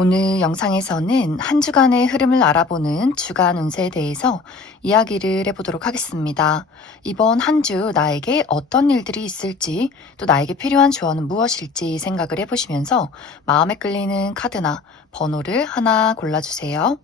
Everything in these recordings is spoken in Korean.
오늘 영상에서는 한 주간의 흐름을 알아보는 주간 운세에 대해서 이야기를 해보도록 하겠습니다. 이번 한 주 나에게 어떤 일들이 있을지, 또 나에게 필요한 조언은 무엇일지 생각을 해보시면서 마음에 끌리는 카드나 번호를 하나 골라주세요.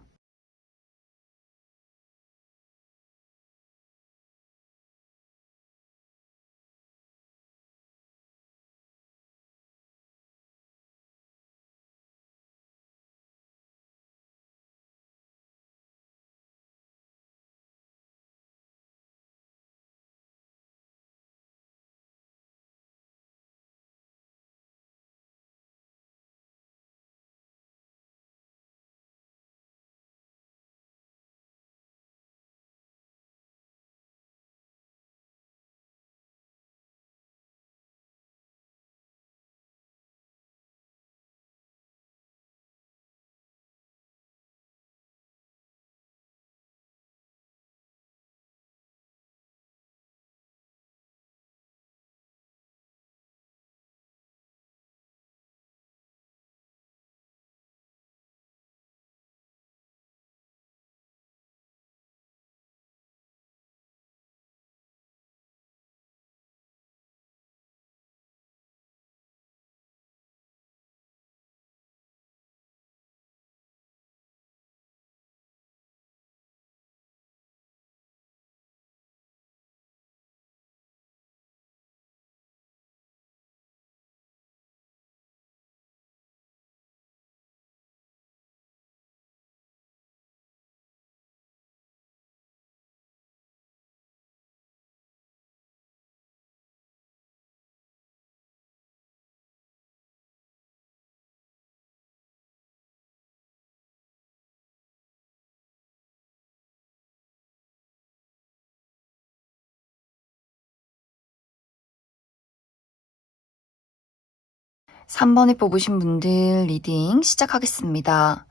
3번에 뽑으신 분들 리딩 시작하겠습니다.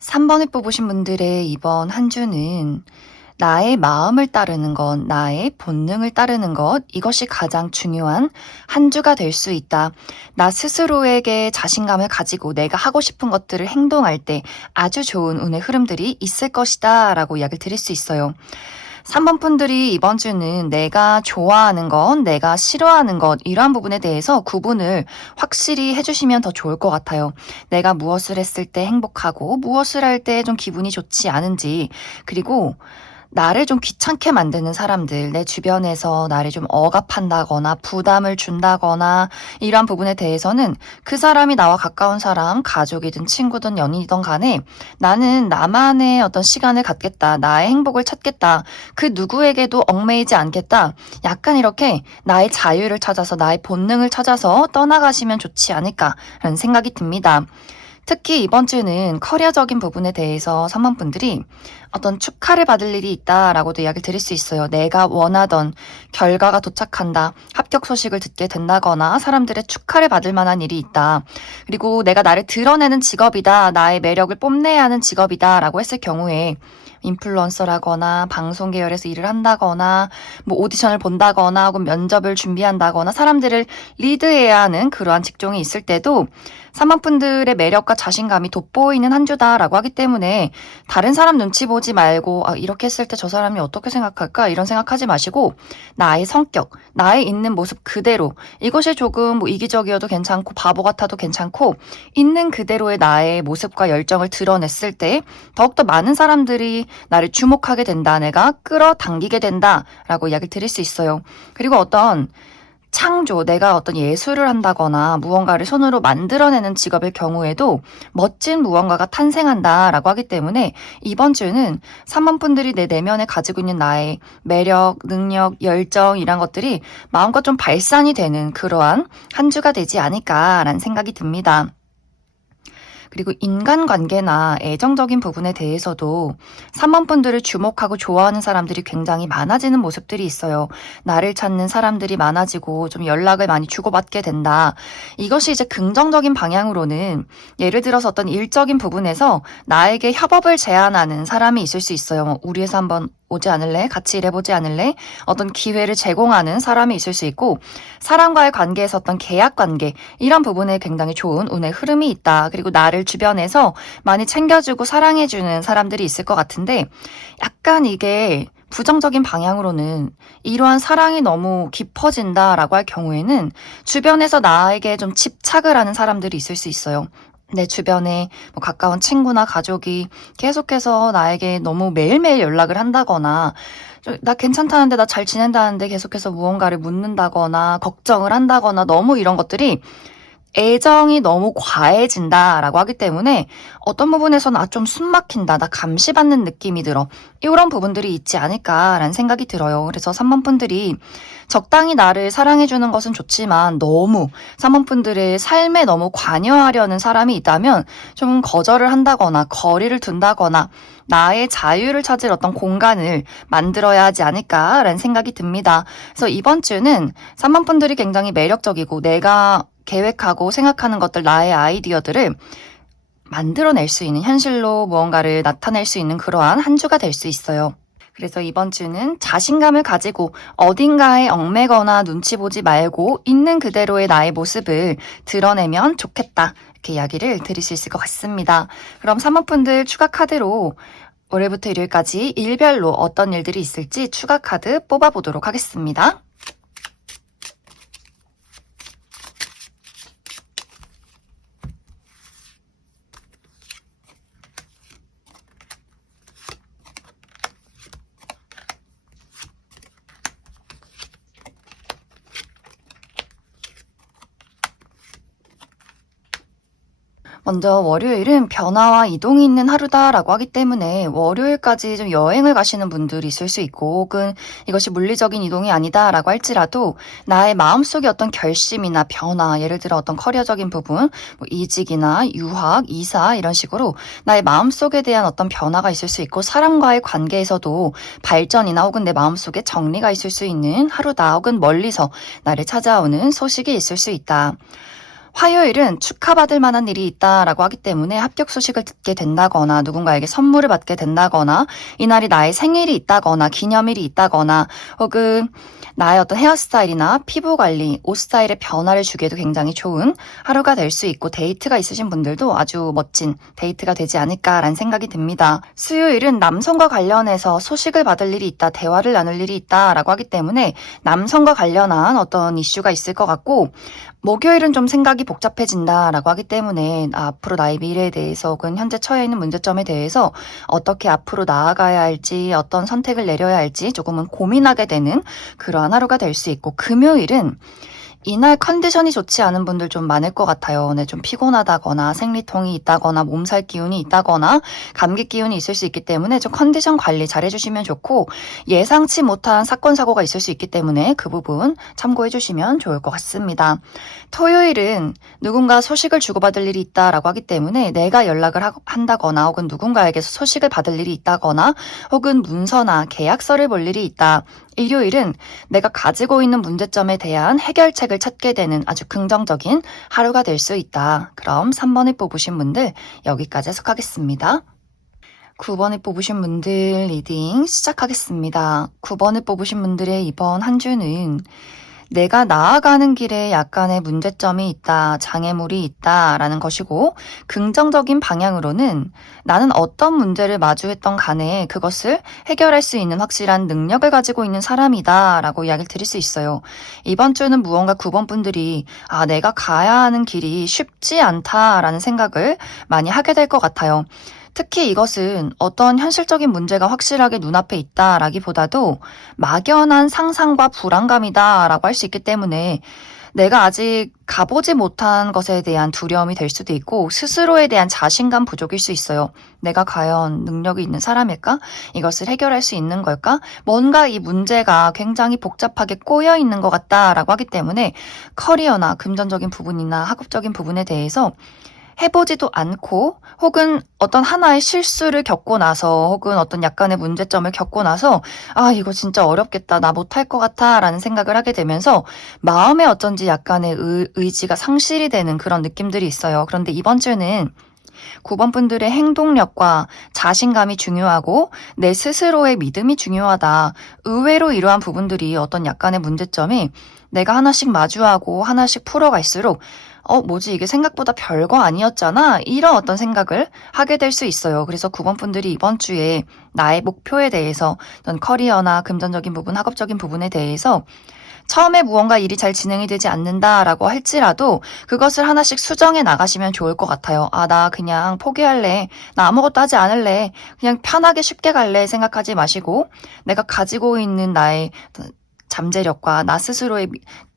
3번에 뽑으신 분들의 이번 한 주는 나의 마음을 따르는 것, 나의 본능을 따르는 것, 이것이 가장 중요한 한 주가 될 수 있다. 나 스스로에게 자신감을 가지고 내가 하고 싶은 것들을 행동할 때 아주 좋은 운의 흐름들이 있을 것이다 라고 이야기를 드릴 수 있어요. 3번 분들이 이번 주는 내가 좋아하는 것, 내가 싫어하는 것, 이러한 부분에 대해서 구분을 확실히 해주시면 더 좋을 것 같아요. 내가 무엇을 했을 때 행복하고 무엇을 할 때 좀 기분이 좋지 않은지, 그리고 나를 좀 귀찮게 만드는 사람들, 내 주변에서 나를 좀 억압한다거나 부담을 준다거나 이러한 부분에 대해서는 그 사람이 나와 가까운 사람, 가족이든 친구든 연인이든 간에 나는 나만의 어떤 시간을 갖겠다. 나의 행복을 찾겠다. 그 누구에게도 얽매이지 않겠다. 약간 이렇게 나의 자유를 찾아서 나의 본능을 찾아서 떠나가시면 좋지 않을까라는 생각이 듭니다. 특히 이번 주는 커리어적인 부분에 대해서 3번 분들이 어떤 축하를 받을 일이 있다라고도 이야기를 드릴 수 있어요. 내가 원하던 결과가 도착한다. 합격 소식을 듣게 된다거나 사람들의 축하를 받을 만한 일이 있다. 그리고 내가 나를 드러내는 직업이다. 나의 매력을 뽐내야 하는 직업이다. 라고 했을 경우에 인플루언서라거나 방송 계열에서 일을 한다거나 뭐 오디션을 본다거나 혹은 면접을 준비한다거나 사람들을 리드해야 하는 그러한 직종이 있을 때도 3번 분들의 매력과 자신감이 돋보이는 한 주다라고 하기 때문에 다른 사람 눈치 보지 말고 이렇게 했을 때 저 사람이 어떻게 생각할까 이런 생각하지 마시고 나의 성격, 나의 있는 모습 그대로 이것이 조금 뭐 이기적이어도 괜찮고 바보 같아도 괜찮고 있는 그대로의 나의 모습과 열정을 드러냈을 때 더욱더 많은 사람들이 나를 주목하게 된다. 내가 끌어당기게 된다라고 이야기를 드릴 수 있어요. 그리고 어떤 창조, 내가 어떤 예술을 한다거나 무언가를 손으로 만들어내는 직업일 경우에도 멋진 무언가가 탄생한다라고 하기 때문에 이번 주는 3번 분들이 내 내면에 가지고 있는 나의 매력, 능력, 열정 이런 것들이 마음껏 좀 발산이 되는 그러한 한 주가 되지 않을까라는 생각이 듭니다. 그리고 인간관계나 애정적인 부분에 대해서도 3번 분들을 주목하고 좋아하는 사람들이 굉장히 많아지는 모습들이 있어요. 나를 찾는 사람들이 많아지고 좀 연락을 많이 주고받게 된다. 이것이 이제 긍정적인 방향으로는 예를 들어서 어떤 일적인 부분에서 나에게 협업을 제안하는 사람이 있을 수 있어요. 우리 회사 한번 오지 않을래? 같이 일해보지 않을래? 어떤 기회를 제공하는 사람이 있을 수 있고, 사람과의 관계에서 어떤 계약 관계, 이런 부분에 굉장히 좋은 운의 흐름이 있다. 그리고 나를 주변에서 많이 챙겨주고 사랑해주는 사람들이 있을 것 같은데, 약간 이게 부정적인 방향으로는 이러한 사랑이 너무 깊어진다라고 할 경우에는 주변에서 나에게 좀 집착을 하는 사람들이 있을 수 있어요. 내 주변에 뭐 가까운 친구나 가족이 계속해서 나에게 너무 매일매일 연락을 한다거나, 나 괜찮다는데, 나 잘 지낸다는데 계속해서 무언가를 묻는다거나, 걱정을 한다거나, 너무 이런 것들이 애정이 너무 과해진다라고 하기 때문에 어떤 부분에서는 좀 숨 막힌다, 나 감시받는 느낌이 들어. 이런 부분들이 있지 않을까라는 생각이 들어요. 그래서 3번 분들이 적당히 나를 사랑해주는 것은 좋지만 너무 3번 분들의 삶에 너무 관여하려는 사람이 있다면 좀 거절을 한다거나 거리를 둔다거나 나의 자유를 찾을 어떤 공간을 만들어야 하지 않을까라는 생각이 듭니다. 그래서 이번 주는 3번 분들이 굉장히 매력적이고 내가 계획하고 생각하는 것들, 나의 아이디어들을 만들어낼 수 있는, 현실로 무언가를 나타낼 수 있는 그러한 한 주가 될 수 있어요. 그래서 이번 주는 자신감을 가지고 어딘가에 얽매거나 눈치 보지 말고 있는 그대로의 나의 모습을 드러내면 좋겠다. 이렇게 이야기를 드릴 수 있을 것 같습니다. 그럼 3번 분들 추가 카드로 월요일부터 일요일까지 일별로 어떤 일들이 있을지 추가 카드 뽑아보도록 하겠습니다. 먼저 월요일은 변화와 이동이 있는 하루다라고 하기 때문에 월요일까지 좀 여행을 가시는 분들이 있을 수 있고, 혹은 이것이 물리적인 이동이 아니다라고 할지라도 나의 마음속에 어떤 결심이나 변화, 예를 들어 어떤 커리어적인 부분, 뭐 이직이나 유학, 이사 이런 식으로 나의 마음속에 대한 어떤 변화가 있을 수 있고, 사람과의 관계에서도 발전이나 혹은 내 마음속에 정리가 있을 수 있는 하루다. 혹은 멀리서 나를 찾아오는 소식이 있을 수 있다. 화요일은 축하받을 만한 일이 있다라고 하기 때문에 합격 소식을 듣게 된다거나, 누군가에게 선물을 받게 된다거나, 이날이 나의 생일이 있다거나 기념일이 있다거나, 혹은 나의 어떤 헤어스타일이나 피부 관리, 옷 스타일의 변화를 주기에도 굉장히 좋은 하루가 될 수 있고, 데이트가 있으신 분들도 아주 멋진 데이트가 되지 않을까라는 생각이 듭니다. 수요일은 남성과 관련해서 소식을 받을 일이 있다, 대화를 나눌 일이 있다라고 하기 때문에 남성과 관련한 어떤 이슈가 있을 것 같고, 목요일은 좀 생각이 복잡해진다라고 하기 때문에 앞으로 나의 미래에 대해서 혹은 현재 처해 있는 문제점에 대해서 어떻게 앞으로 나아가야 할지, 어떤 선택을 내려야 할지 조금은 고민하게 되는 그러한 하루가 될 수 있고, 금요일은 이날 컨디션이 좋지 않은 분들 좀 많을 것 같아요. 네, 좀 피곤하다거나 생리통이 있다거나 몸살 기운이 있다거나 감기 기운이 있을 수 있기 때문에 좀 컨디션 관리 잘 해주시면 좋고, 예상치 못한 사건 사고가 있을 수 있기 때문에 그 부분 참고해 주시면 좋을 것 같습니다. 토요일은 누군가 소식을 주고받을 일이 있다라고 하기 때문에 내가 연락을 한다거나, 혹은 누군가에게서 소식을 받을 일이 있다거나, 혹은 문서나 계약서를 볼 일이 있다. 일요일은 내가 가지고 있는 문제점에 대한 해결책을 찾게 되는 아주 긍정적인 하루가 될 수 있다. 그럼 3번을 뽑으신 분들 여기까지 해석하겠습니다. 9번을 뽑으신 분들 리딩 시작하겠습니다. 9번을 뽑으신 분들의 이번 한 주는 내가 나아가는 길에 약간의 문제점이 있다, 장애물이 있다라는 것이고, 긍정적인 방향으로는 나는 어떤 문제를 마주했던 간에 그것을 해결할 수 있는 확실한 능력을 가지고 있는 사람이다 라고 이야기를 드릴 수 있어요. 이번 주는 무언가 9번 분들이 내가 가야 하는 길이 쉽지 않다라는 생각을 많이 하게 될 것 같아요. 특히 이것은 어떤 현실적인 문제가 확실하게 눈앞에 있다라기보다도 막연한 상상과 불안감이다라고 할 수 있기 때문에 내가 아직 가보지 못한 것에 대한 두려움이 될 수도 있고, 스스로에 대한 자신감 부족일 수 있어요. 내가 과연 능력이 있는 사람일까? 이것을 해결할 수 있는 걸까? 뭔가 이 문제가 굉장히 복잡하게 꼬여 있는 것 같다라고 하기 때문에 커리어나 금전적인 부분이나 학업적인 부분에 대해서 해보지도 않고, 혹은 어떤 하나의 실수를 겪고 나서, 혹은 어떤 약간의 문제점을 겪고 나서 이거 진짜 어렵겠다, 나 못할 것 같아 라는 생각을 하게 되면서 마음에 어쩐지 약간의 의지가 상실이 되는 그런 느낌들이 있어요. 그런데 이번 주는 9번 분들의 행동력과 자신감이 중요하고 내 스스로의 믿음이 중요하다. 의외로 이러한 부분들이 어떤 약간의 문제점이 내가 하나씩 마주하고 하나씩 풀어갈수록 뭐지 이게 생각보다 별거 아니었잖아. 이런 어떤 생각을 하게 될 수 있어요. 그래서 9번 분들이 이번 주에 나의 목표에 대해서 어떤 커리어나 금전적인 부분, 학업적인 부분에 대해서 처음에 무언가 일이 잘 진행이 되지 않는다라고 할지라도 그것을 하나씩 수정해 나가시면 좋을 것 같아요. 나 그냥 포기할래. 나 아무것도 하지 않을래. 그냥 편하게 쉽게 갈래 생각하지 마시고 내가 가지고 있는 나의 잠재력과 나 스스로의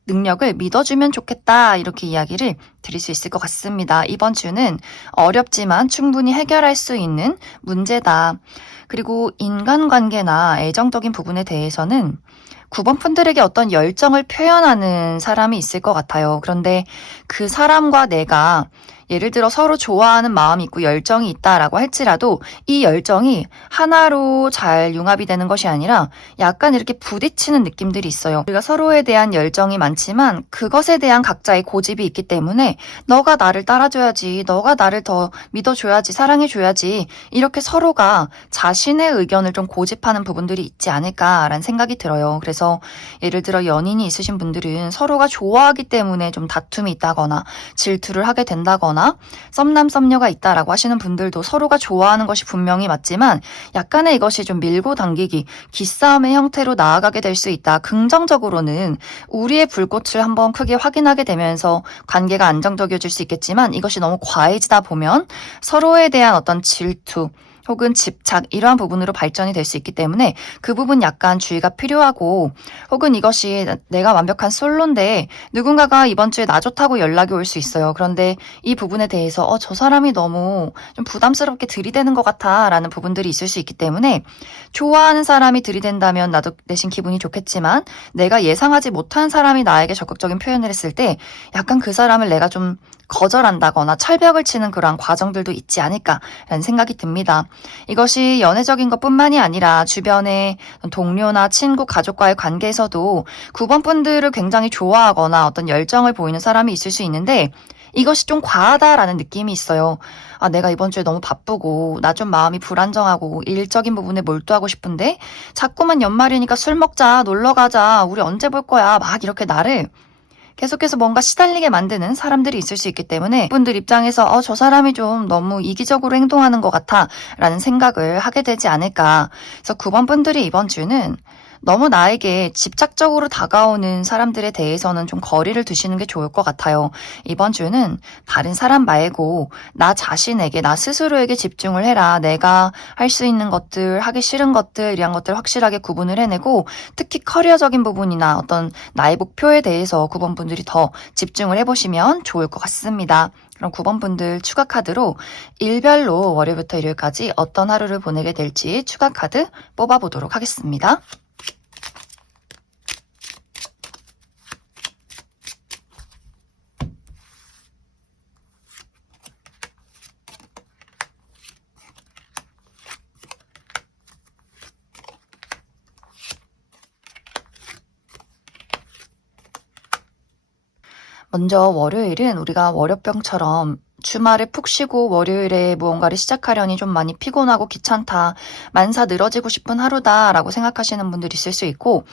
능력을 믿어주면 좋겠다. 이렇게 이야기를 드릴 수 있을 것 같습니다. 이번 주는 어렵지만 충분히 해결할 수 있는 문제다. 그리고 인간관계나 애정적인 부분에 대해서는 9번 분들에게 어떤 열정을 표현하는 사람이 있을 것 같아요. 그런데 그 사람과 내가 예를 들어 서로 좋아하는 마음이 있고 열정이 있다라고 할지라도 이 열정이 하나로 잘 융합이 되는 것이 아니라 약간 이렇게 부딪히는 느낌들이 있어요. 우리가 서로에 대한 열정이 많지만 그것에 대한 각자의 고집이 있기 때문에 너가 나를 따라줘야지, 너가 나를 더 믿어줘야지, 사랑해줘야지 이렇게 서로가 자신의 의견을 좀 고집하는 부분들이 있지 않을까라는 생각이 들어요. 그래서 예를 들어 연인이 있으신 분들은 서로가 좋아하기 때문에 좀 다툼이 있다거나 질투를 하게 된다거나 썸남 썸녀가 있다라고 하시는 분들도 서로가 좋아하는 것이 분명히 맞지만 약간의 이것이 좀 밀고 당기기, 기싸움의 형태로 나아가게 될 수 있다. 긍정적으로는 우리의 불꽃을 한번 크게 확인하게 되면서 관계가 안정적이어질 수 있겠지만 이것이 너무 과해지다 보면 서로에 대한 어떤 질투, 혹은 집착 이러한 부분으로 발전이 될 수 있기 때문에 그 부분 약간 주의가 필요하고 혹은 이것이 내가 완벽한 솔로인데 누군가가 이번 주에 나 좋다고 연락이 올 수 있어요. 그런데 이 부분에 대해서 저 사람이 너무 좀 부담스럽게 들이대는 것 같아 라는 부분들이 있을 수 있기 때문에 좋아하는 사람이 들이댄다면 나도 대신 기분이 좋겠지만 내가 예상하지 못한 사람이 나에게 적극적인 표현을 했을 때 약간 그 사람을 내가 좀 거절한다거나 철벽을 치는 그러한 과정들도 있지 않을까라는 생각이 듭니다. 이것이 연애적인 것뿐만이 아니라 주변의 동료나 친구, 가족과의 관계에서도 9번 분들을 굉장히 좋아하거나 어떤 열정을 보이는 사람이 있을 수 있는데 이것이 좀 과하다라는 느낌이 있어요. 내가 이번 주에 너무 바쁘고 나 좀 마음이 불안정하고 일적인 부분에 몰두하고 싶은데 자꾸만 연말이니까 술 먹자, 놀러 가자, 우리 언제 볼 거야 막 이렇게 나를 계속해서 뭔가 시달리게 만드는 사람들이 있을 수 있기 때문에 분들 입장에서 저 사람이 좀 너무 이기적으로 행동하는 것 같아 라는 생각을 하게 되지 않을까. 그래서 9번 분들이 이번 주는 너무 나에게 집착적으로 다가오는 사람들에 대해서는 좀 거리를 두시는 게 좋을 것 같아요. 이번 주는 다른 사람 말고 나 자신에게, 나 스스로에게 집중을 해라. 내가 할 수 있는 것들, 하기 싫은 것들, 이런 것들 확실하게 구분을 해내고 특히 커리어적인 부분이나 어떤 나의 목표에 대해서 9번 분들이 더 집중을 해보시면 좋을 것 같습니다. 그럼 9번 분들 추가 카드로 일별로 월요일부터 일요일까지 어떤 하루를 보내게 될지 추가 카드 뽑아보도록 하겠습니다. 먼저 월요일은 우리가 월요병처럼 주말에 푹 쉬고 월요일에 무언가를 시작하려니 좀 많이 피곤하고 귀찮다, 만사 늘어지고 싶은 하루다라고 생각하시는 분들이 있을 수 있고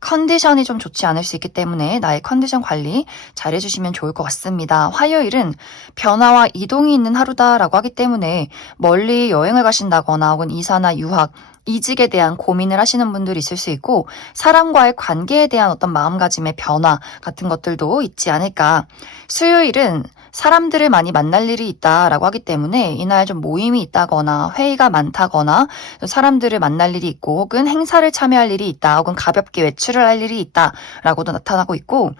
컨디션이 좀 좋지 않을 수 있기 때문에 나의 컨디션 관리 잘 해주시면 좋을 것 같습니다. 화요일은 변화와 이동이 있는 하루다라고 하기 때문에 멀리 여행을 가신다거나 혹은 이사나 유학, 이직에 대한 고민을 하시는 분들이 있을 수 있고 사람과의 관계에 대한 어떤 마음가짐의 변화 같은 것들도 있지 않을까. 수요일은 사람들을 많이 만날 일이 있다라고 하기 때문에 이날 좀 모임이 있다거나 회의가 많다거나 사람들을 만날 일이 있고 혹은 행사를 참여할 일이 있다 혹은 가볍게 외출을 할 일이 있다라고도 나타나고 있고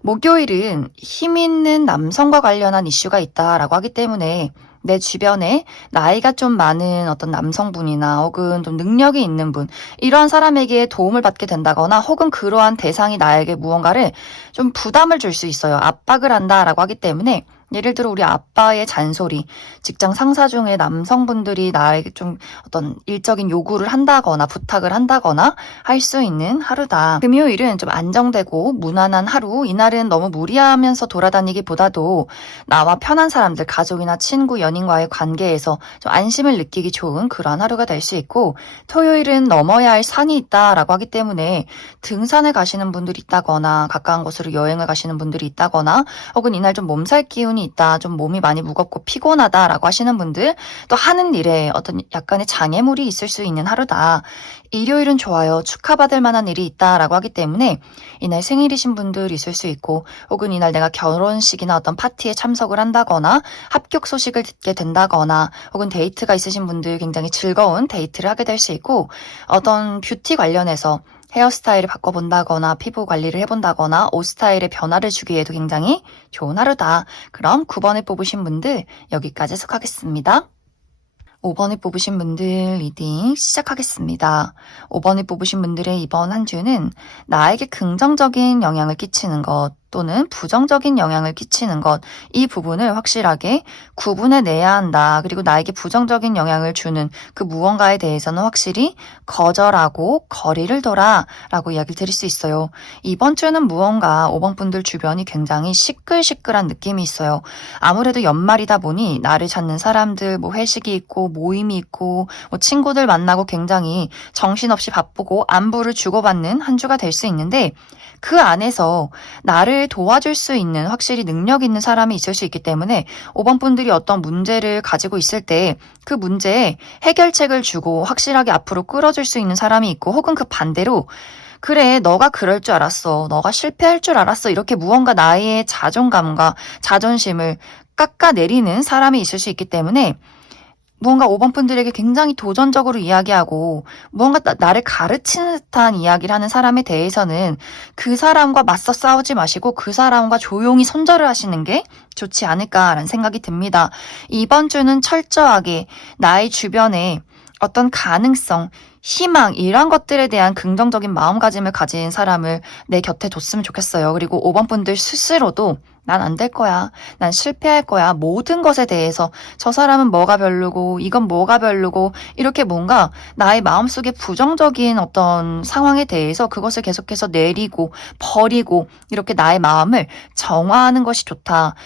목요일은 힘 있는 남성과 관련한 이슈가 있다라고 하기 때문에 내 주변에 나이가 좀 많은 어떤 남성분이나 혹은 좀 능력이 있는 분 이러한 사람에게 도움을 받게 된다거나 혹은 그러한 대상이 나에게 무언가를 좀 부담을 줄 수 있어요. 압박을 한다라고 하기 때문에 예를 들어 우리 아빠의 잔소리, 직장 상사 중에 남성분들이 나에게 좀 어떤 일적인 요구를 한다거나 부탁을 한다거나 할 수 있는 하루다. 금요일은 좀 안정되고 무난한 하루, 이날은 너무 무리하면서 돌아다니기보다도 나와 편한 사람들, 가족이나 친구, 연인과의 관계에서 좀 안심을 느끼기 좋은 그런 하루가 될 수 있고, 토요일은 넘어야 할 산이 있다라고 하기 때문에 등산을 가시는 분들이 있다거나 가까운 곳으로 여행을 가시는 분들이 있다거나 혹은 이날 좀 몸살 기운이 있다, 좀 몸이 많이 무겁고 피곤하다라고 하시는 분들, 또 하는 일에 어떤 약간의 장애물이 있을 수 있는 하루다. 일요일은 좋아요. 축하받을 만한 일이 있다라고 하기 때문에 이날 생일이신 분들 있을 수 있고, 혹은 이날 내가 결혼식이나 어떤 파티에 참석을 한다거나 합격 소식을 듣게 된다거나 혹은 데이트가 있으신 분들 굉장히 즐거운 데이트를 하게 될 수 있고, 어떤 뷰티 관련해서 헤어스타일을 바꿔본다거나 피부 관리를 해본다거나 옷 스타일에 변화를 주기에도 굉장히 좋은 하루다. 그럼 9번을 뽑으신 분들 여기까지 해석하겠습니다. 5번을 뽑으신 분들 리딩 시작하겠습니다. 5번을 뽑으신 분들의 이번 한 주는 나에게 긍정적인 영향을 끼치는 것 또는 부정적인 영향을 끼치는 것, 이 부분을 확실하게 구분해내야 한다. 그리고 나에게 부정적인 영향을 주는 그 무언가에 대해서는 확실히 거절하고 거리를 둬라 라고 이야기를 드릴 수 있어요. 이번 주는 무언가 5번 분들 주변이 굉장히 시끌시끌한 느낌이 있어요. 아무래도 연말이다 보니 나를 찾는 사람들, 뭐 회식이 있고 모임이 있고 뭐 친구들 만나고 굉장히 정신없이 바쁘고 안부를 주고받는 한 주가 될 수 있는데, 그 안에서 나를 도와줄 수 있는 확실히 능력 있는 사람이 있을 수 있기 때문에 5번 분들이 어떤 문제를 가지고 있을 때 그 문제에 해결책을 주고 확실하게 앞으로 끌어줄 수 있는 사람이 있고, 혹은 그 반대로 그래, 너가 그럴 줄 알았어. 너가 실패할 줄 알았어. 이렇게 무언가 나의 자존감과 자존심을 깎아내리는 사람이 있을 수 있기 때문에 무언가 5번 분들에게 굉장히 도전적으로 이야기하고 무언가 나를 가르치는 듯한 이야기를 하는 사람에 대해서는 그 사람과 맞서 싸우지 마시고 그 사람과 조용히 손절을 하시는 게 좋지 않을까라는 생각이 듭니다. 이번 주는 철저하게 나의 주변에 어떤 가능성, 희망, 이런 것들에 대한 긍정적인 마음가짐을 가진 사람을 내 곁에 뒀으면 좋겠어요. 그리고 5번 분들 스스로도 난 안 될 거야. 난 실패할 거야. 모든 것에 대해서 저 사람은 뭐가 별로고 이건 뭐가 별로고 이렇게 뭔가 나의 마음속에 부정적인 어떤 상황에 대해서 그것을 계속해서 내리고 버리고 이렇게 나의 마음을 정화하는 것이 좋다.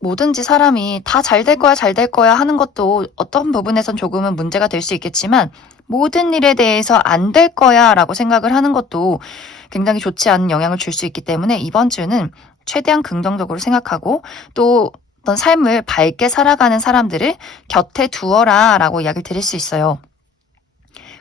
뭐든지 사람이 다 잘 될 거야, 잘 될 거야 하는 것도 어떤 부분에선 조금은 문제가 될 수 있겠지만, 모든 일에 대해서 안 될 거야 라고 생각을 하는 것도 굉장히 좋지 않은 영향을 줄 수 있기 때문에 이번 주는 최대한 긍정적으로 생각하고 또 어떤 삶을 밝게 살아가는 사람들을 곁에 두어라 라고 이야기를 드릴 수 있어요.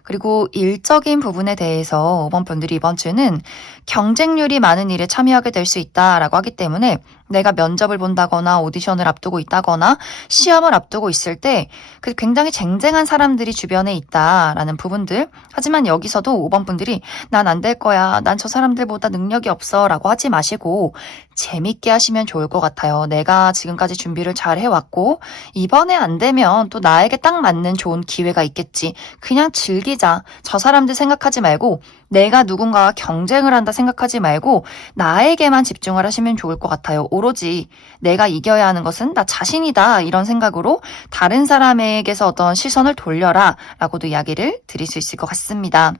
그리고 일적인 부분에 대해서 5번 분들이 이번 주는 경쟁률이 많은 일에 참여하게 될 수 있다라고 하기 때문에 내가 면접을 본다거나 오디션을 앞두고 있다거나 시험을 앞두고 있을 때 굉장히 쟁쟁한 사람들이 주변에 있다라는 부분들, 하지만 여기서도 5번 분들이 난 안 될 거야, 난 저 사람들보다 능력이 없어 라고 하지 마시고 재밌게 하시면 좋을 것 같아요. 내가 지금까지 준비를 잘 해왔고 이번에 안 되면 또 나에게 딱 맞는 좋은 기회가 있겠지. 그냥 즐기자. 저 사람들 생각하지 말고 내가 누군가와 경쟁을 한다 생각하지 말고 나에게만 집중을 하시면 좋을 것 같아요. 오로지 내가 이겨야 하는 것은 나 자신이다. 이런 생각으로 다른 사람에게서 어떤 시선을 돌려라 라고도 이야기를 드릴 수 있을 것 같습니다.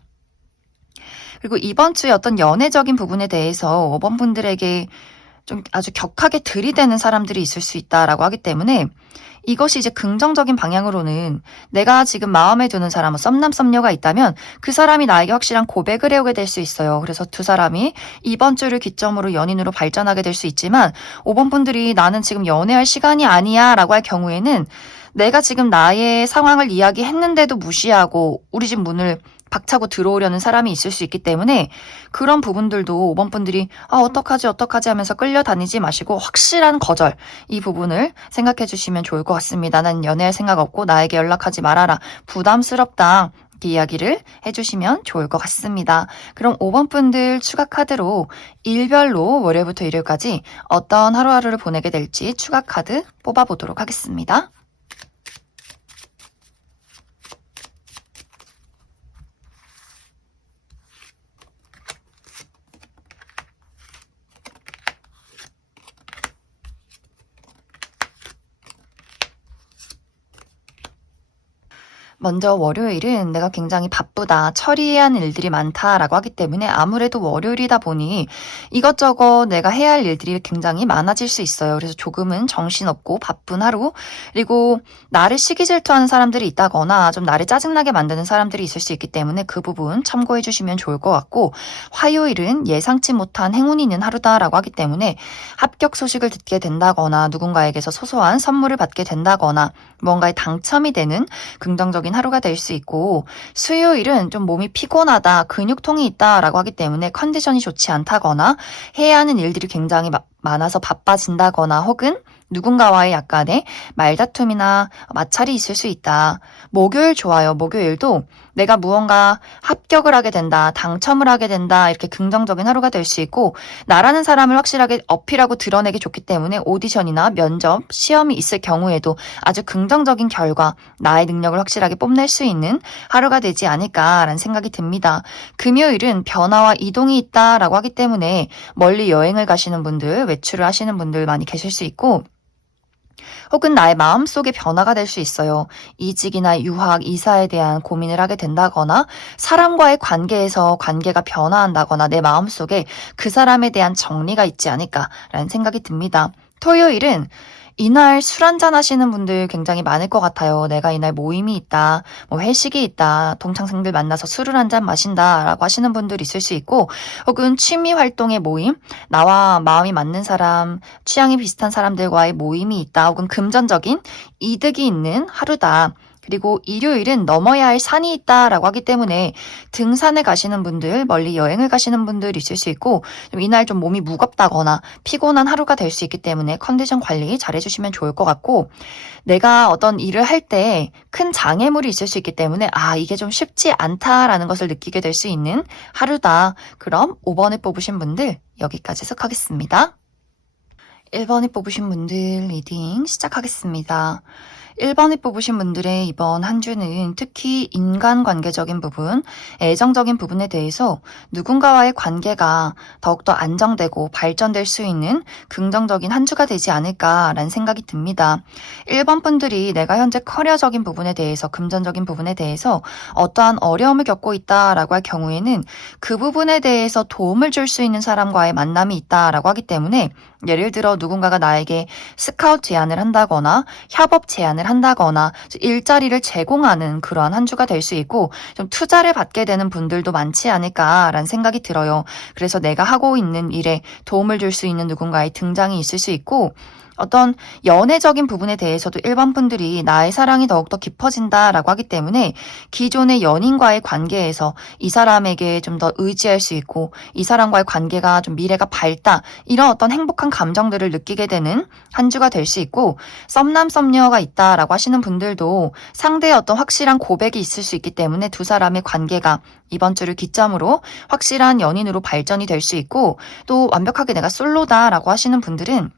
그리고 이번 주에 어떤 연애적인 부분에 대해서 5번 분들에게 좀 아주 격하게 들이대는 사람들이 있을 수 있다라고 하기 때문에 이것이 이제 긍정적인 방향으로는 내가 지금 마음에 드는 사람, 썸남 썸녀가 있다면 그 사람이 나에게 확실한 고백을 해오게 될 수 있어요. 그래서 두 사람이 이번 주를 기점으로 연인으로 발전하게 될 수 있지만 5번 분들이 나는 지금 연애할 시간이 아니야 라고 할 경우에는 내가 지금 나의 상황을 이야기했는데도 무시하고 우리 집 문을 박차고 들어오려는 사람이 있을 수 있기 때문에 그런 부분들도 5번 분들이 어떡하지 하면서 끌려다니지 마시고 확실한 거절, 이 부분을 생각해 주시면 좋을 것 같습니다. 난 연애할 생각 없고 나에게 연락하지 말아라. 부담스럽다. 이렇게 이야기를 해주시면 좋을 것 같습니다. 그럼 5번 분들 추가 카드로 일별로 월요일부터 일요일까지 어떤 하루하루를 보내게 될지 추가 카드 뽑아보도록 하겠습니다. 먼저 월요일은 내가 굉장히 바쁘다, 처리해야 하는 일들이 많다라고 하기 때문에 아무래도 월요일이다 보니 이것저것 내가 해야 할 일들이 굉장히 많아질 수 있어요. 그래서 조금은 정신없고 바쁜 하루, 그리고 나를 시기 질투하는 사람들이 있다거나 좀 나를 짜증나게 만드는 사람들이 있을 수 있기 때문에 그 부분 참고해 주시면 좋을 것 같고, 화요일은 예상치 못한 행운이 있는 하루다라고 하기 때문에 합격 소식을 듣게 된다거나 누군가에게서 소소한 선물을 받게 된다거나 무언가에 당첨이 되는 긍정적인 하루가 될 수 있고, 수요일은 좀 몸이 피곤하다, 근육통이 있다라고 하기 때문에 컨디션이 좋지 않다거나 해야 하는 일들이 굉장히 많아서 바빠진다거나 혹은 누군가와의 약간의 말다툼이나 마찰이 있을 수 있다. 목요일 좋아요. 목요일도 내가 무언가 합격을 하게 된다, 당첨을 하게 된다, 이렇게 긍정적인 하루가 될 수 있고, 나라는 사람을 확실하게 어필하고 드러내기 좋기 때문에 오디션이나 면접, 시험이 있을 경우에도 아주 긍정적인 결과, 나의 능력을 확실하게 뽐낼 수 있는 하루가 되지 않을까라는 생각이 듭니다. 금요일은 변화와 이동이 있다라고 하기 때문에 멀리 여행을 가시는 분들, 외출을 하시는 분들 많이 계실 수 있고, 혹은 나의 마음속에 변화가 될 수 있어요. 이직이나 유학, 이사에 대한 고민을 하게 된다거나 사람과의 관계에서 관계가 변화한다거나 내 마음속에 그 사람에 대한 정리가 있지 않을까라는 생각이 듭니다. 토요일은 이날 술 한잔 하시는 분들 굉장히 많을 것 같아요. 내가 이날 모임이 있다, 뭐 회식이 있다, 동창생들 만나서 술을 한잔 마신다라고 하시는 분들 있을 수 있고, 혹은 취미 활동의 모임, 나와 마음이 맞는 사람, 취향이 비슷한 사람들과의 모임이 있다, 혹은 금전적인 이득이 있는 하루다. 그리고 일요일은 넘어야 할 산이 있다라고 하기 때문에 등산을 가시는 분들, 멀리 여행을 가시는 분들 있을 수 있고, 좀 이날 좀 몸이 무겁다거나 피곤한 하루가 될 수 있기 때문에 컨디션 관리 잘 해주시면 좋을 것 같고, 내가 어떤 일을 할 때 큰 장애물이 있을 수 있기 때문에 이게 좀 쉽지 않다라는 것을 느끼게 될 수 있는 하루다. 그럼 5번을 뽑으신 분들 여기까지 해석하겠습니다. 1번을 뽑으신 분들 리딩 시작하겠습니다. 1번을 뽑으신 분들의 이번 한 주는 특히 인간관계적인 부분, 애정적인 부분에 대해서 누군가와의 관계가 더욱더 안정되고 발전될 수 있는 긍정적인 한 주가 되지 않을까라는 생각이 듭니다. 1번 분들이 내가 현재 커리어적인 부분에 대해서, 금전적인 부분에 대해서 어떠한 어려움을 겪고 있다라고 할 경우에는 그 부분에 대해서 도움을 줄 수 있는 사람과의 만남이 있다라고 하기 때문에, 예를 들어 누군가가 나에게 스카우트 제안을 한다거나 협업 제안을 한다거나 일자리를 제공하는 그러한 한 주가 될 수 있고, 좀 투자를 받게 되는 분들도 많지 않을까라는 생각이 들어요. 그래서 내가 하고 있는 일에 도움을 줄 수 있는 누군가의 등장이 있을 수 있고, 어떤 연애적인 부분에 대해서도 1번 분들이 나의 사랑이 더욱더 깊어진다라고 하기 때문에 기존의 연인과의 관계에서 이 사람에게 좀 더 의지할 수 있고, 이 사람과의 관계가 좀 미래가 밝다, 이런 어떤 행복한 감정들을 느끼게 되는 한 주가 될 수 있고, 썸남 썸녀가 있다라고 하시는 분들도 상대의 어떤 확실한 고백이 있을 수 있기 때문에 두 사람의 관계가 이번 주를 기점으로 확실한 연인으로 발전이 될 수 있고, 또 완벽하게 내가 솔로다라고 하시는 분들은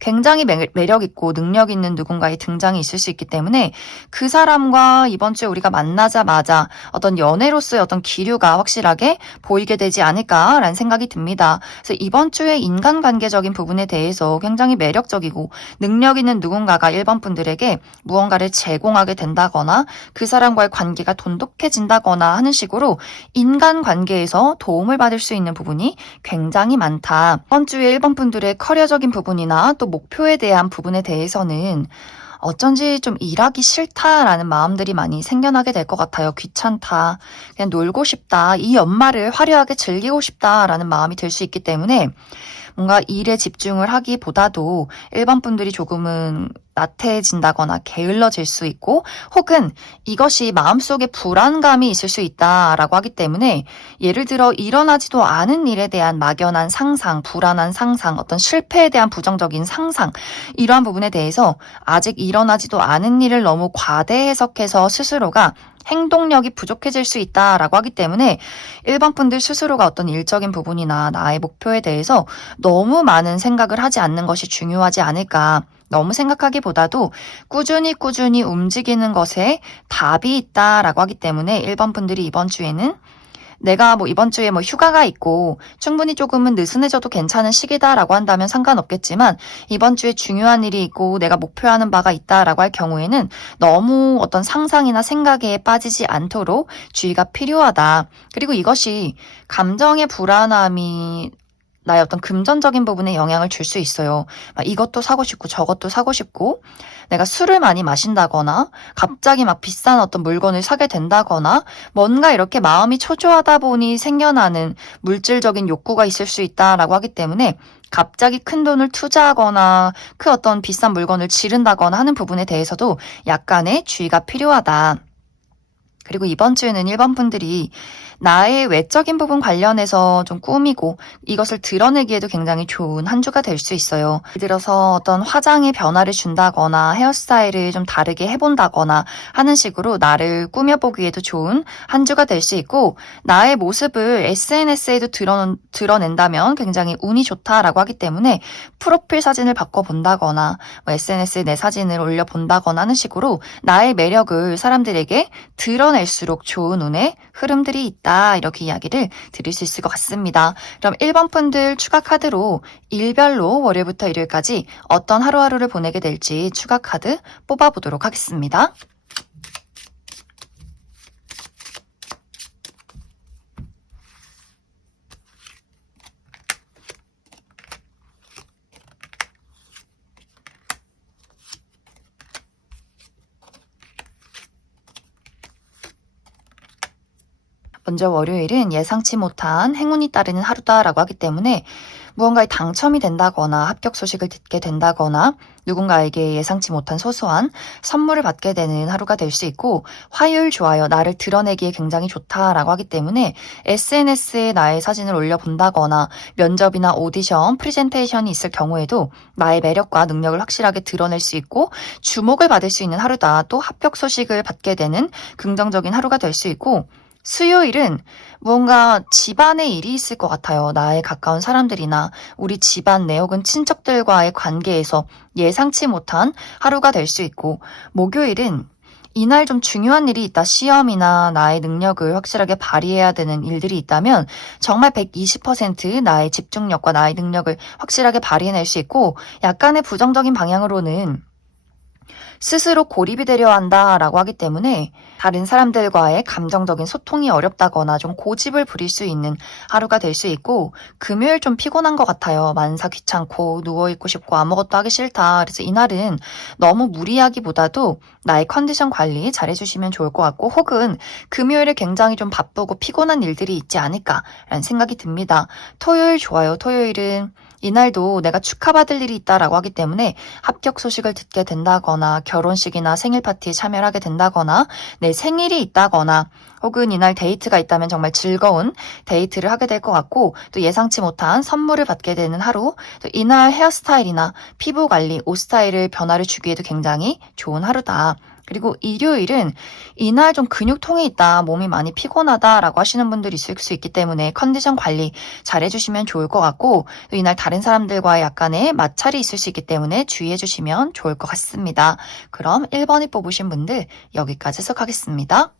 굉장히 매력 있고 능력 있는 누군가의 등장이 있을 수 있기 때문에 그 사람과 이번 주에 우리가 만나자마자 어떤 연애로서의 어떤 기류가 확실하게 보이게 되지 않을까라는 생각이 듭니다. 그래서 이번 주에 인간관계적인 부분에 대해서 굉장히 매력적이고 능력 있는 누군가가 1번 분들에게 무언가를 제공하게 된다거나 그 사람과의 관계가 돈독해진다거나 하는 식으로 인간관계에서 도움을 받을 수 있는 부분이 굉장히 많다. 이번 주에 1번 분들의 커리어적인 부분이나 또 목표에 대한 부분에 대해서는 어쩐지 좀 일하기 싫다라는 마음들이 많이 생겨나게 될 것 같아요. 귀찮다, 그냥 놀고 싶다, 이 연말을 화려하게 즐기고 싶다라는 마음이 들 수 있기 때문에 뭔가 일에 집중을 하기보다도 1번 분들이 조금은 나태해진다거나 게을러질 수 있고, 혹은 이것이 마음속에 불안감이 있을 수 있다라고 하기 때문에, 예를 들어 일어나지도 않은 일에 대한 막연한 상상, 불안한 상상, 어떤 실패에 대한 부정적인 상상, 이러한 부분에 대해서 아직 일어나지도 않은 일을 너무 과대 해석해서 스스로가 행동력이 부족해질 수 있다라고 하기 때문에 1번 분들 스스로가 어떤 일적인 부분이나 나의 목표에 대해서 너무 많은 생각을 하지 않는 것이 중요하지 않을까. 너무 생각하기보다도 꾸준히 움직이는 것에 답이 있다라고 하기 때문에 1번 분들이 이번 주에는 내가 뭐 이번 주에 뭐 휴가가 있고 충분히 조금은 느슨해져도 괜찮은 시기다라고 한다면 상관없겠지만 이번 주에 중요한 일이 있고 내가 목표하는 바가 있다라고 할 경우에는 너무 어떤 상상이나 생각에 빠지지 않도록 주의가 필요하다. 그리고 이것이 감정의 불안함이 나의 어떤 금전적인 부분에 영향을 줄 수 있어요. 막 이것도 사고 싶고 저것도 사고 싶고 내가 술을 많이 마신다거나 갑자기 막 비싼 어떤 물건을 사게 된다거나 뭔가 이렇게 마음이 초조하다 보니 생겨나는 물질적인 욕구가 있을 수 있다라고 하기 때문에 갑자기 큰 돈을 투자하거나 그 어떤 비싼 물건을 지른다거나 하는 부분에 대해서도 약간의 주의가 필요하다. 그리고 이번 주에는 1번 분들이 나의 외적인 부분 관련해서 좀 꾸미고 이것을 드러내기에도 굉장히 좋은 한 주가 될 수 있어요. 예를 들어서 어떤 화장에 변화를 준다거나 헤어스타일을 좀 다르게 해본다거나 하는 식으로 나를 꾸며보기에도 좋은 한 주가 될 수 있고 나의 모습을 SNS에도 드러낸다면 굉장히 운이 좋다라고 하기 때문에 프로필 사진을 바꿔본다거나 뭐 SNS에 내 사진을 올려본다거나 하는 식으로 나의 매력을 사람들에게 드러낼수록 좋은 운의 흐름들이 있다. 이렇게 이야기를 드릴 수 있을 것 같습니다. 그럼 1번 분들 추가 카드로 일별로 월요일부터 일요일까지 어떤 하루하루를 보내게 될지 추가 카드 뽑아보도록 하겠습니다. 먼저 월요일은 예상치 못한 행운이 따르는 하루다라고 하기 때문에 무언가에 당첨이 된다거나 합격 소식을 듣게 된다거나 누군가에게 예상치 못한 소소한 선물을 받게 되는 하루가 될 수 있고 화요일 좋아요. 나를 드러내기에 굉장히 좋다라고 하기 때문에 SNS에 나의 사진을 올려본다거나 면접이나 오디션, 프레젠테이션이 있을 경우에도 나의 매력과 능력을 확실하게 드러낼 수 있고 주목을 받을 수 있는 하루다. 또 합격 소식을 받게 되는 긍정적인 하루가 될 수 있고 수요일은 뭔가 집안에 일이 있을 것 같아요. 나의 가까운 사람들이나 우리 집안 내 혹은 친척들과의 관계에서 예상치 못한 하루가 될 수 있고 목요일은 이날 좀 중요한 일이 있다. 시험이나 나의 능력을 확실하게 발휘해야 되는 일들이 있다면 정말 120% 나의 집중력과 나의 능력을 확실하게 발휘해낼 수 있고 약간의 부정적인 방향으로는 스스로 고립이 되려 한다라고 하기 때문에 다른 사람들과의 감정적인 소통이 어렵다거나 좀 고집을 부릴 수 있는 하루가 될 수 있고 금요일 좀 피곤한 것 같아요. 만사 귀찮고 누워있고 싶고 아무것도 하기 싫다. 그래서 이날은 너무 무리하기보다도 나의 컨디션 관리 잘해주시면 좋을 것 같고 혹은 금요일에 굉장히 좀 바쁘고 피곤한 일들이 있지 않을까라는 생각이 듭니다. 토요일 좋아요. 토요일은 이날도 내가 축하받을 일이 있다라고 하기 때문에 합격 소식을 듣게 된다거나 결혼식이나 생일 파티에 참여를 하게 된다거나 내 생일이 있다거나 혹은 이날 데이트가 있다면 정말 즐거운 데이트를 하게 될 것 같고 또 예상치 못한 선물을 받게 되는 하루 또 이날 헤어스타일이나 피부 관리, 옷 스타일을 변화를 주기에도 굉장히 좋은 하루다. 그리고 일요일은 이날 좀 근육통이 있다, 몸이 많이 피곤하다라고 하시는 분들이 있을 수 있기 때문에 컨디션 관리 잘 해주시면 좋을 것 같고 또 이날 다른 사람들과의 약간의 마찰이 있을 수 있기 때문에 주의해 주시면 좋을 것 같습니다. 그럼 1번을 뽑으신 분들 여기까지 해석하겠습니다.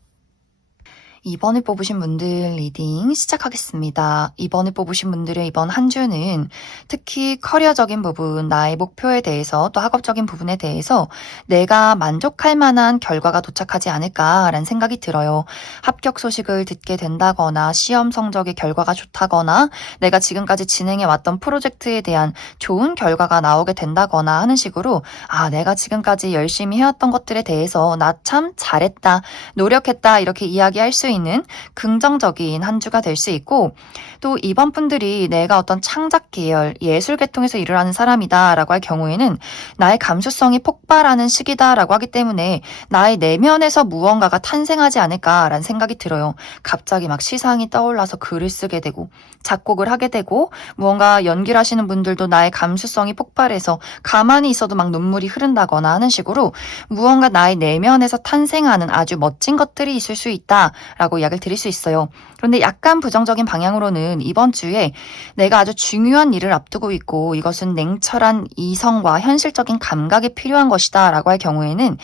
2번을 뽑으신 분들 리딩 시작하겠습니다. 2번을 뽑으신 분들의 이번 한 주는 특히 커리어적인 부분, 나의 목표에 대해서 또 학업적인 부분에 대해서 내가 만족할 만한 결과가 도착하지 않을까라는 생각이 들어요. 합격 소식을 듣게 된다거나 시험 성적의 결과가 좋다거나 내가 지금까지 진행해 왔던 프로젝트에 대한 좋은 결과가 나오게 된다거나 하는 식으로 내가 지금까지 열심히 해왔던 것들에 대해서 나 참 잘했다, 노력했다 이렇게 이야기할 수 있는 긍정적인 한 주가 될 수 있고 또 이번 분들이 내가 어떤 창작 계열, 예술 계통에서 일을 하는 사람이다 라고 할 경우에는 나의 감수성이 폭발하는 시기다 라고 하기 때문에 나의 내면에서 무언가가 탄생하지 않을까라는 생각이 들어요. 갑자기 막 시상이 떠올라서 글을 쓰게 되고 작곡을 하게 되고 무언가 연기를 하시는 분들도 나의 감수성이 폭발해서 가만히 있어도 막 눈물이 흐른다거나 하는 식으로 무언가 나의 내면에서 탄생하는 아주 멋진 것들이 있을 수 있다라고 이야기를 드릴 수 있어요. 그런데 약간 부정적인 방향으로는 이번 주에 내가 아주 중요한 일을 앞두고 있고 이것은 냉철한 이성과 현실적인 감각이 필요한 것이다 라고 할 경우에는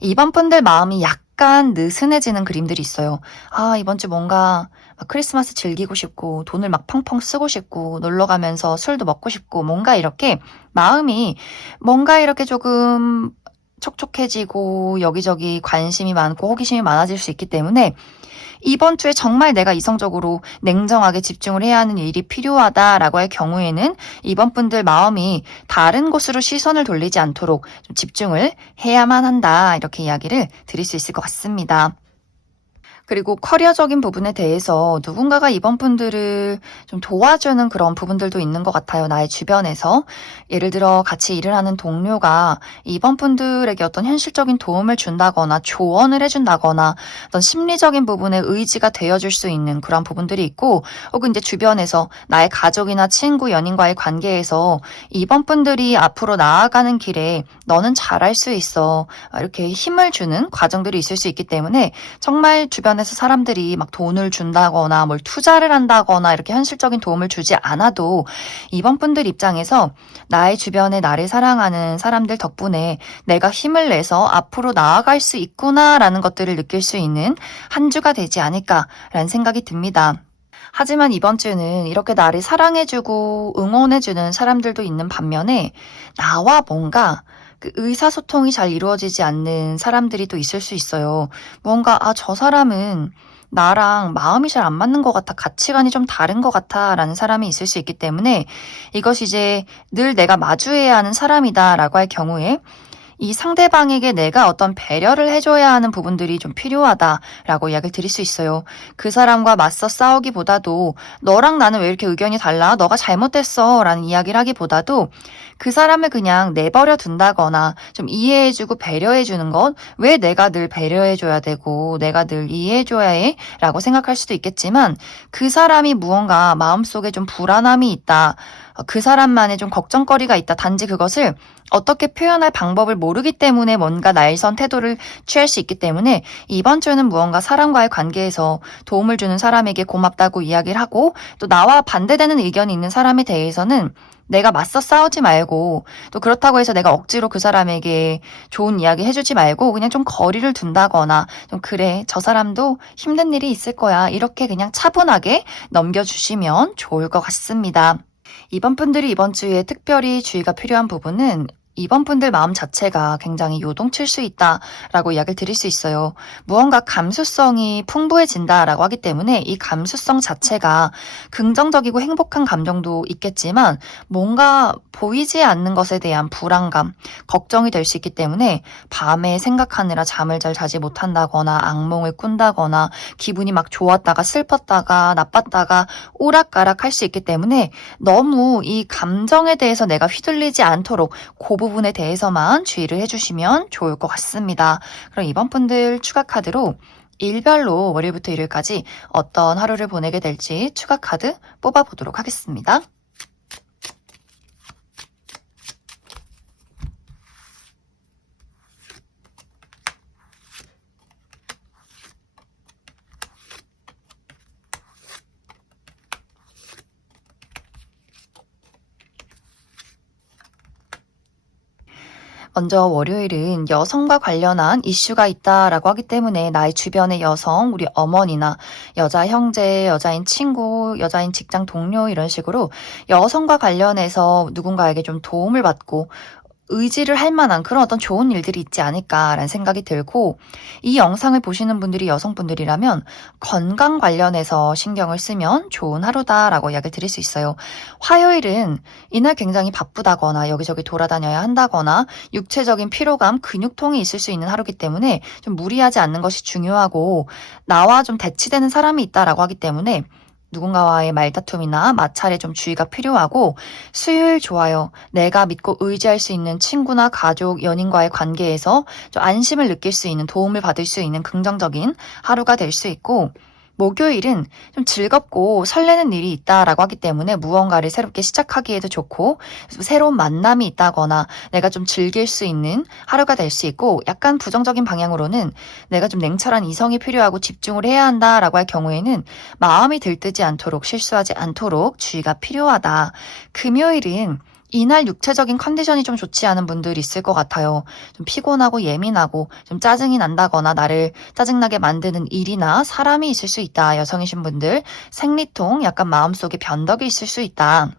이번 분들 마음이 약간 느슨해지는 그림들이 있어요. 아, 이번 주 뭔가 막 크리스마스 즐기고 싶고, 돈을 막 펑펑 쓰고 싶고, 놀러 가면서 술도 먹고 싶고, 뭔가 이렇게 마음이 뭔가 이렇게 조금 촉촉해지고, 여기저기 관심이 많고, 호기심이 많아질 수 있기 때문에 이번 주에 정말 내가 이성적으로 냉정하게 집중을 해야 하는 일이 필요하다라고 할 경우에는 이번 분들 마음이 다른 곳으로 시선을 돌리지 않도록 좀 집중을 해야만 한다. 이렇게 이야기를 드릴 수 있을 것 같습니다. 그리고 커리어적인 부분에 대해서 누군가가 이번 분들을 좀 도와주는 그런 부분들도 있는 것 같아요. 나의 주변에서. 예를 들어 같이 일을 하는 동료가 이번 분들에게 어떤 현실적인 도움을 준다거나 조언을 해준다거나 어떤 심리적인 부분에 의지가 되어줄 수 있는 그런 부분들이 있고, 혹은 이제 주변에서 나의 가족이나 친구, 연인과의 관계에서 이번 분들이 앞으로 나아가는 길에 너는 잘할 수 있어. 이렇게 힘을 주는 과정들이 있을 수 있기 때문에 정말 주변에서 사람들이 막 돈을 준다거나 뭘 투자를 한다거나 이렇게 현실적인 도움을 주지 않아도 이번 분들 입장에서 나의 주변에 나를 사랑하는 사람들 덕분에 내가 힘을 내서 앞으로 나아갈 수 있구나라는 것들을 느낄 수 있는 한 주가 되지 않을까라는 생각이 듭니다. 하지만 이번 주는 이렇게 나를 사랑해주고 응원해주는 사람들도 있는 반면에 나와 뭔가 그 의사소통이 잘 이루어지지 않는 사람들이 또 있을 수 있어요. 뭔가, 아, 저 사람은 나랑 마음이 잘 안 맞는 것 같아, 가치관이 좀 다른 것 같아 라는 사람이 있을 수 있기 때문에 이것이 이제 늘 내가 마주해야 하는 사람이다 라고 할 경우에 이 상대방에게 내가 어떤 배려를 해줘야 하는 부분들이 좀 필요하다라고 이야기를 드릴 수 있어요. 그 사람과 맞서 싸우기보다도 너랑 나는 왜 이렇게 의견이 달라? 너가 잘못했어 라는 이야기를 하기보다도 그 사람을 그냥 내버려 둔다거나 좀 이해해주고 배려해주는 것, 왜 내가 늘 배려해줘야 되고 내가 늘 이해해줘야 해? 라고 생각할 수도 있겠지만 그 사람이 무언가 마음속에 좀 불안함이 있다. 그 사람만의 좀 걱정거리가 있다. 단지 그것을 어떻게 표현할 방법을 모르기 때문에 뭔가 날선 태도를 취할 수 있기 때문에 이번 주는 무언가 사람과의 관계에서 도움을 주는 사람에게 고맙다고 이야기를 하고, 또 나와 반대되는 의견이 있는 사람에 대해서는 내가 맞서 싸우지 말고, 또 그렇다고 해서 내가 억지로 그 사람에게 좋은 이야기 해주지 말고 그냥 좀 거리를 둔다거나, 좀 그래, 저 사람도 힘든 일이 있을 거야, 이렇게 그냥 차분하게 넘겨주시면 좋을 것 같습니다. 이번 분들이 이번 주에 특별히 주의가 필요한 부분은 이번 분들 마음 자체가 굉장히 요동칠 수 있다라고 이야기를 드릴 수 있어요. 무언가 감수성이 풍부해진다라고 하기 때문에 이 감수성 자체가 긍정적이고 행복한 감정도 있겠지만 뭔가 보이지 않는 것에 대한 불안감, 걱정이 될 수 있기 때문에 밤에 생각하느라 잠을 잘 자지 못한다거나 악몽을 꾼다거나 기분이 막 좋았다가 슬펐다가 나빴다가 오락가락 할 수 있기 때문에 너무 이 감정에 대해서 내가 휘둘리지 않도록 그 부분에 대해서만 주의를 해주시면 좋을 것 같습니다. 그럼 이번 분들 추가 카드로 일별로 월요일부터 일요일까지 어떤 하루를 보내게 될지 추가 카드 뽑아보도록 하겠습니다. 먼저 월요일은 여성과 관련한 이슈가 있다라고 하기 때문에 나의 주변의 여성, 우리 어머니나 여자 형제, 여자인 친구, 여자인 직장 동료 이런 식으로 여성과 관련해서 누군가에게 좀 도움을 받고 의지를 할 만한 그런 어떤 좋은 일들이 있지 않을까라는 생각이 들고, 이 영상을 보시는 분들이 여성분들이라면 건강 관련해서 신경을 쓰면 좋은 하루다라고 이야기를 드릴 수 있어요. 화요일은 이날 굉장히 바쁘다거나 여기저기 돌아다녀야 한다거나 육체적인 피로감, 근육통이 있을 수 있는 하루이기 때문에 좀 무리하지 않는 것이 중요하고, 나와 좀 대치되는 사람이 있다라고 하기 때문에 누군가와의 말다툼이나 마찰에 좀 주의가 필요하고, 수요일 좋아요. 내가 믿고 의지할 수 있는 친구나 가족, 연인과의 관계에서 좀 안심을 느낄 수 있는, 도움을 받을 수 있는 긍정적인 하루가 될 수 있고, 목요일은 좀 즐겁고 설레는 일이 있다라고 하기 때문에 무언가를 새롭게 시작하기에도 좋고, 새로운 만남이 있다거나 내가 좀 즐길 수 있는 하루가 될 수 있고, 약간 부정적인 방향으로는 내가 좀 냉철한 이성이 필요하고 집중을 해야 한다라고 할 경우에는 마음이 들뜨지 않도록, 실수하지 않도록 주의가 필요하다. 금요일은 이날 육체적인 컨디션이 좀 좋지 않은 분들 있을 것 같아요. 좀 피곤하고 예민하고 좀 짜증이 난다거나 나를 짜증나게 만드는 일이나 사람이 있을 수 있다. 여성이신 분들, 생리통, 약간 마음속에 변덕이 있을 수 있다.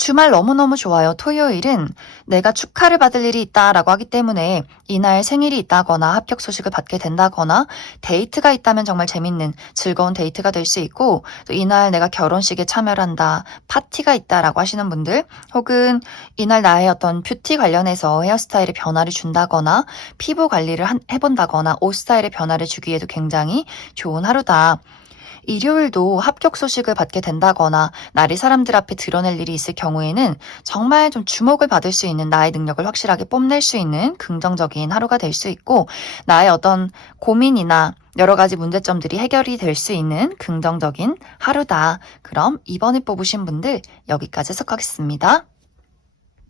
주말 너무너무 좋아요. 토요일은 내가 축하를 받을 일이 있다라고 하기 때문에 이날 생일이 있다거나 합격 소식을 받게 된다거나 데이트가 있다면 정말 재밌는 즐거운 데이트가 될 수 있고, 또 이날 내가 결혼식에 참여를 한다, 파티가 있다라고 하시는 분들, 혹은 이날 나의 어떤 뷰티 관련해서 헤어스타일에 변화를 준다거나 피부 관리를 해본다거나 옷 스타일의 변화를 주기에도 굉장히 좋은 하루다. 일요일도 합격 소식을 받게 된다거나 나를 사람들 앞에 드러낼 일이 있을 경우에는 정말 좀 주목을 받을 수 있는, 나의 능력을 확실하게 뽐낼 수 있는 긍정적인 하루가 될 수 있고, 나의 어떤 고민이나 여러 가지 문제점들이 해결이 될 수 있는 긍정적인 하루다. 그럼 이번에 뽑으신 분들 여기까지 해석하겠습니다.